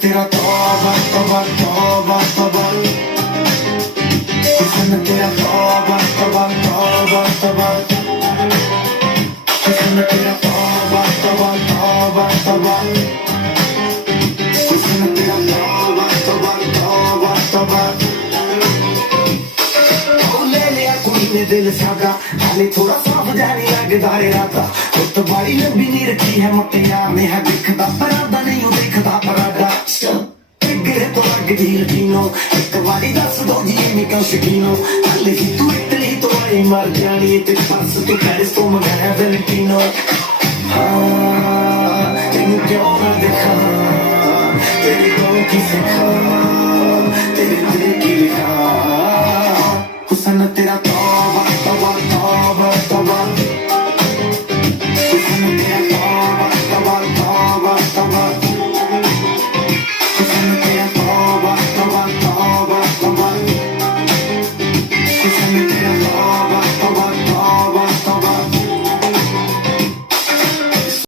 तेरा तौबा तौबा तौबा तौबा, हुस्न तेरा तौबा तौबा तौबा तौबा, हुस्न तेरा तौबा तौबा तौबा तौबा, हुस्न तेरा तौबा तौबा तौबा तौबा। ओ ले लिया कुड़ी ने दिल सादा, हाले थोड़ा साफ जाने लगदा रे राता। उत बारी लंबी नी रखी है मुटिया ने, है दिखदा परादा नहीं ओ दिखदा परादा। गिरे तो लग गई यकीनो, एक बारी दस दो जी में क्यों शकीनो। हाले ही तू इतनी तो आई मर जानी, तेरे पास तू पेरिस तो मंगाया वेलेंटिनो। हाँ तेनू क्यों ना देखा, तेरे को की सिखा, तेरे दिल की लिखा। हुस्न तेरा